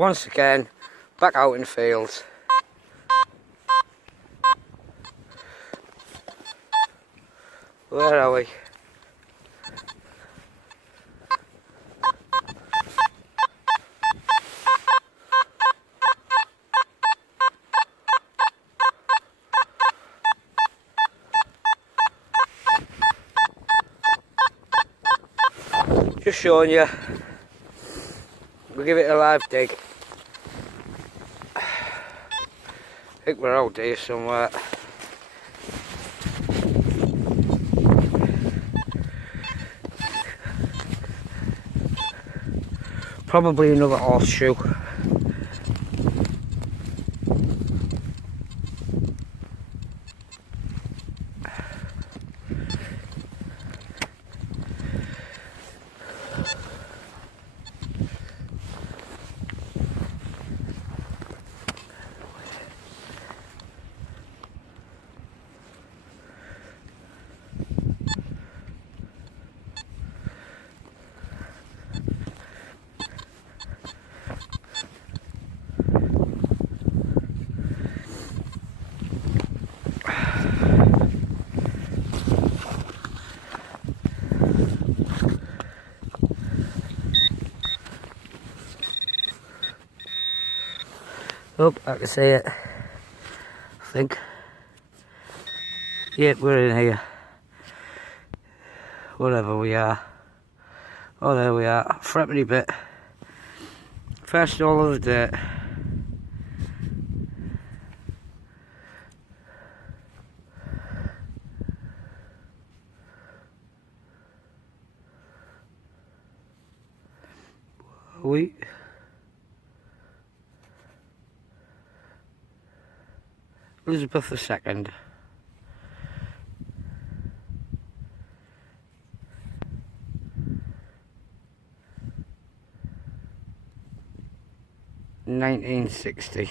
once again, back out in the fields. Where are we? Just showing you. We'll give it a live dig. I think we're out here somewhere. Probably another horseshoe. Oh, I can see it. I think. Yep, we're in here. Wherever we are. Oh, there we are. Threepenny bit. First all of the day. We. Elizabeth II. $1960.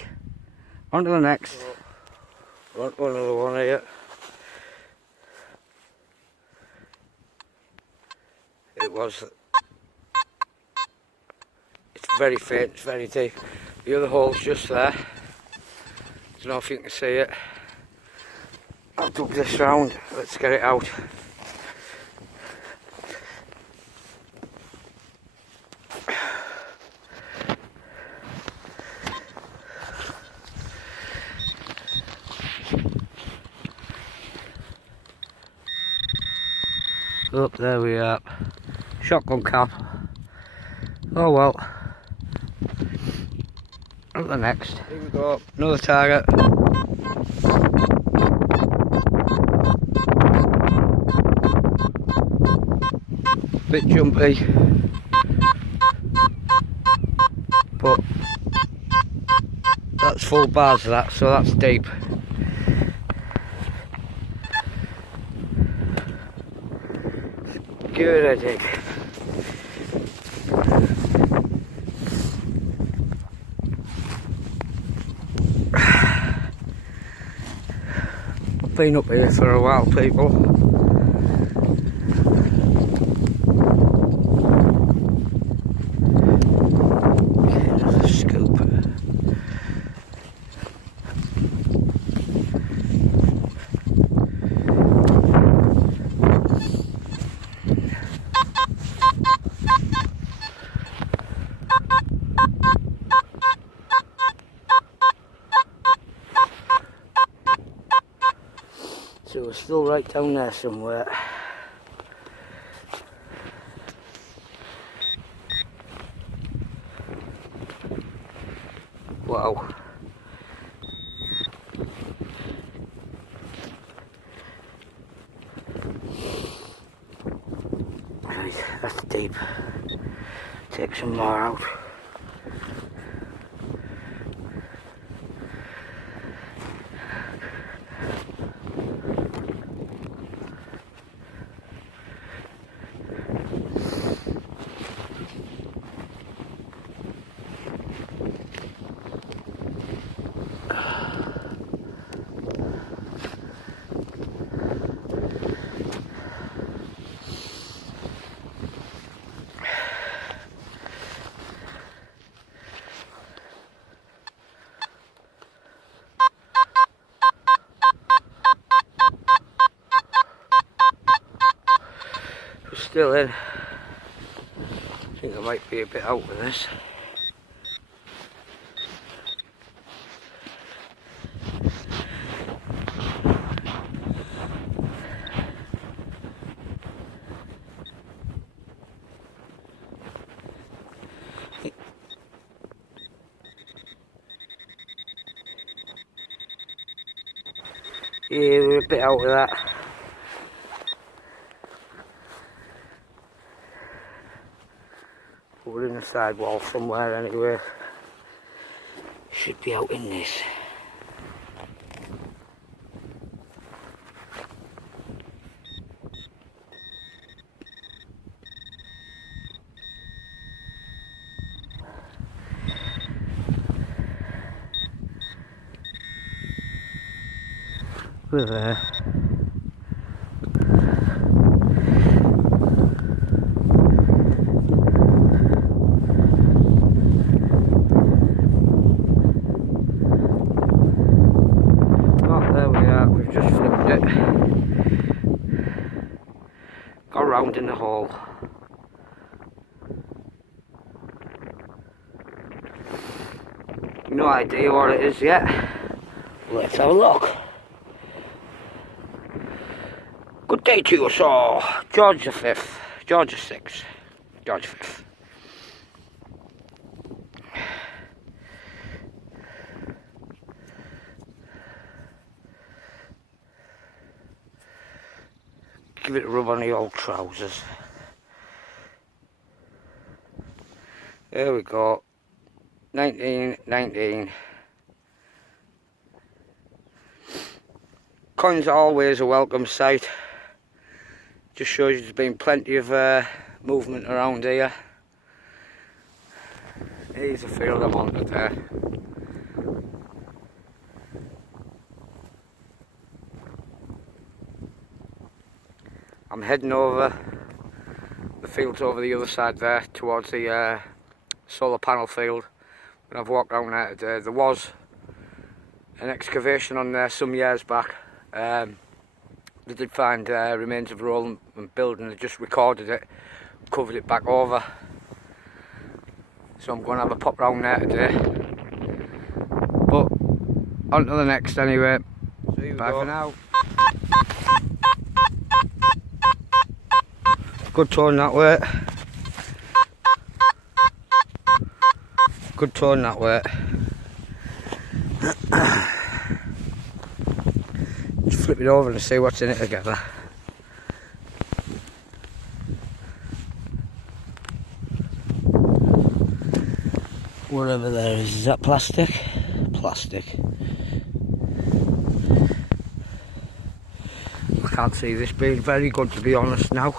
On to the next. Want another one here. It's very faint, it's very deep. The other hole's just there. Don't know if you can see it. I'll dug this round. Let's get it out. Up there we are. Shotgun cap. Oh well. On to the next. Here we go. Another target. Bit jumpy, but that's full bars of that, so that's deep. Give it a dig. I've been up here for a while, people. So we're still right down there somewhere. Wow. Right, that's deep. Take some more out. still in. I think I might be a bit out with this. Yeah, we're a bit out of that. But we're in the side wall somewhere anyway. Should be out in this. We're there. Oh, there we are. We've just flipped it. Got round in the hole. No idea what it is yet. Let's have a look. Good day to you all. George the 5th, George the 6th, George the 5th. Give it a rub on the old trousers. There we go. 1919. Coins are always a welcome sight. Just shows you there's been plenty of movement around here. Here's the field I'm on today. I'm heading over the fields over the other side there towards the solar panel field. And I've walked around there today. There was an excavation on there some years back. They did find remains of a rolling building. They just recorded it, covered it back over. So I'm going to have a pop round there today. But on to the next anyway. So bye for now. Good tone that way. Good tone that way. Just flip it over and see what's in it together. Whatever there is that plastic? Plastic. I can't see this being very good, to be honest now.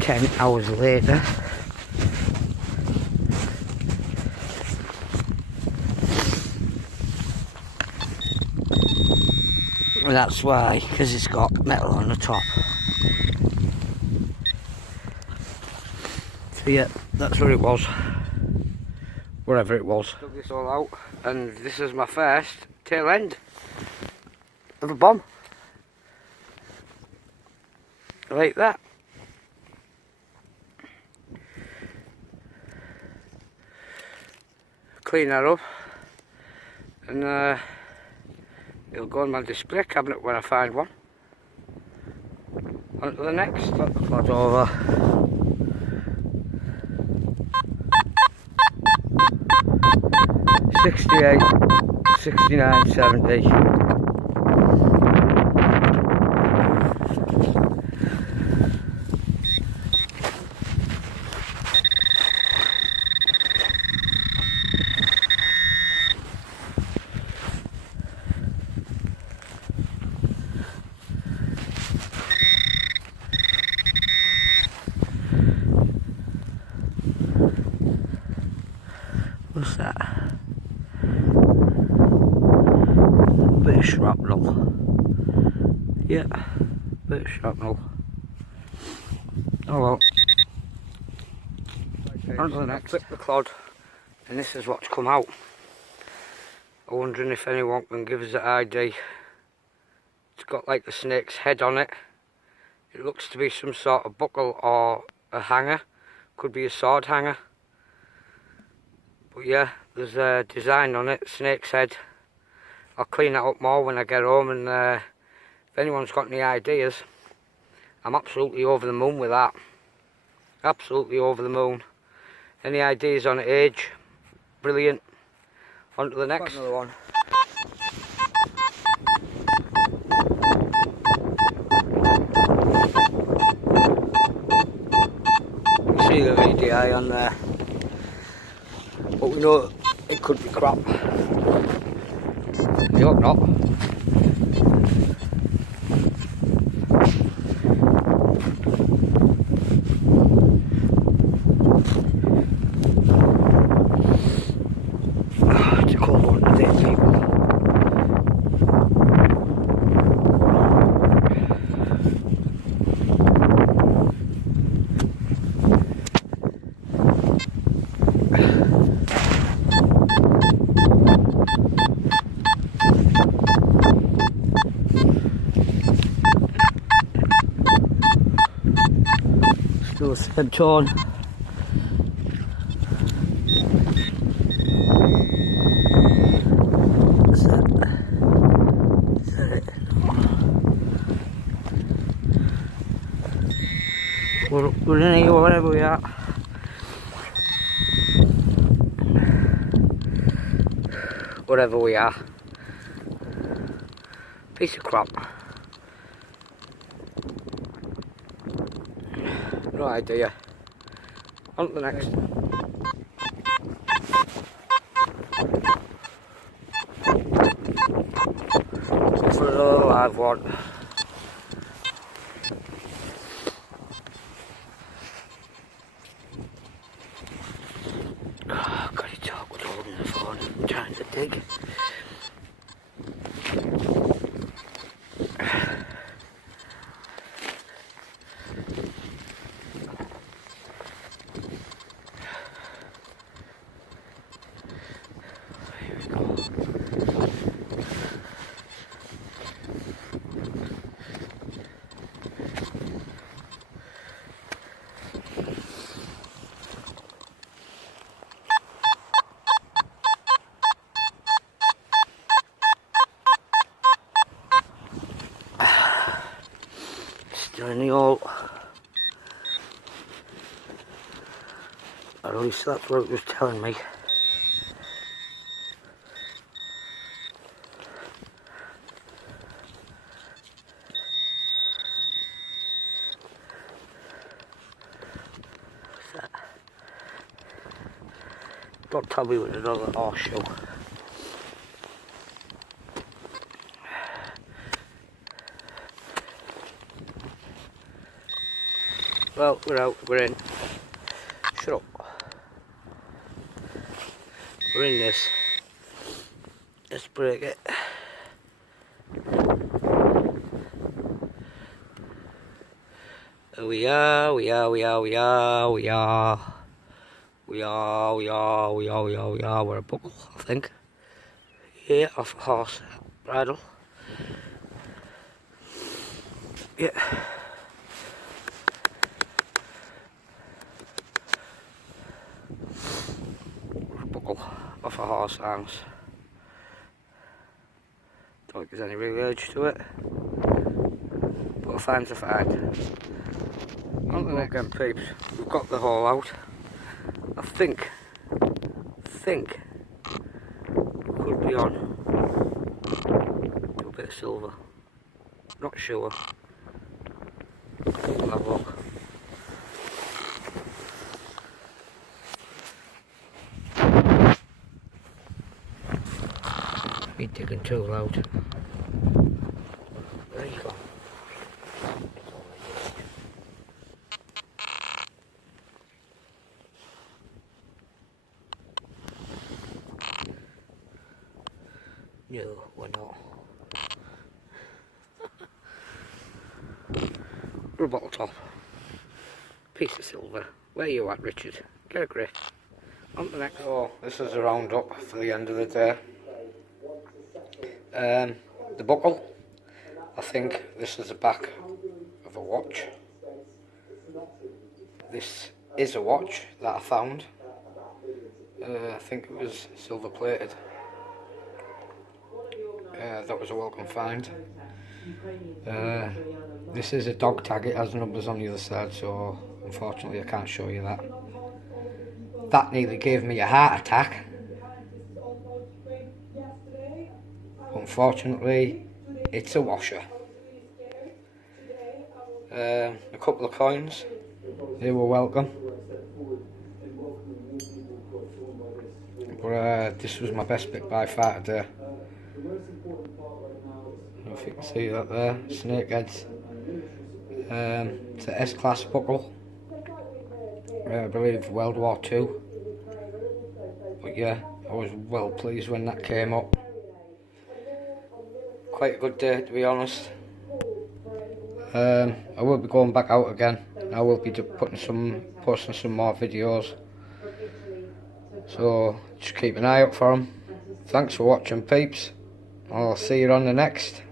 Ten hours later, and that's why, because it's got metal on the top. So yeah, that's where it was, wherever it was. Took this all out, and this is my first tail end of a bomb, like that. Clean that up, and it'll go in my display cabinet when I find one. On to the next. Clod over. $68, $69, $70. What's that? Bit of shrapnel. Yeah, bit of shrapnel. Oh well. On to the next. Flip the clod, and this is what's come out. I'm wondering if anyone can give us an ID. It's got like the snake's head on it. It looks to be some sort of buckle or a hanger. Could be a sword hanger. But yeah, there's a design on it, snake's head. I'll clean that up more when I get home, and if anyone's got any ideas, I'm absolutely over the moon with that. Absolutely over the moon. Any ideas on age? Brilliant. On to the next. Another one. You see the VDI on there. But we know it could be crap. I hope not. It's a cold one today, people. Still a thread torn. Is that it? We're in here wherever we are. Wherever we are. Piece of crap. No idea. On to the next. For another live one. Oh, God, it's awkward holding the phone and trying to dig. Still in the hole. At least that's what it was telling me. What's that? Don't tell me with another horseshoe. Well, we're out, we're in. Shut up. We're in this. Let's break it. We are. We're a buckle, I think. Yeah, off a horse bridle. Yeah. Buckle off a horse arms. there's any real urge to it, but a fine's a fine. On the next again, peeps, we've got the haul out. I think could be on to a bit of silver. Not sure. We'll have a look. Be digging too loud. There you go. No, we're not. A bottle top. Piece of silver. Where you at, Richard? Get a grip. On to the next. Oh, this is a roundup for the end of the day. The buckle. I think this is the back of a watch. This is a watch that I found. I think it was silver plated. That was a welcome find. This is a dog tag, it has numbers on the other side, so unfortunately I can't show you that. That nearly gave me a heart attack. Unfortunately, it's a washer. A couple of coins, they were welcome. But this was my best bit by far today. I don't know if you can see that there, snake heads. It's an S-Clasp Buckle. I believe World War II. But yeah, I was well pleased when that came up. Quite a good day, to be honest. I will be going back out again. I will be posting some more videos. So just keep an eye out for them. Thanks for watching, peeps. I'll see you on the next.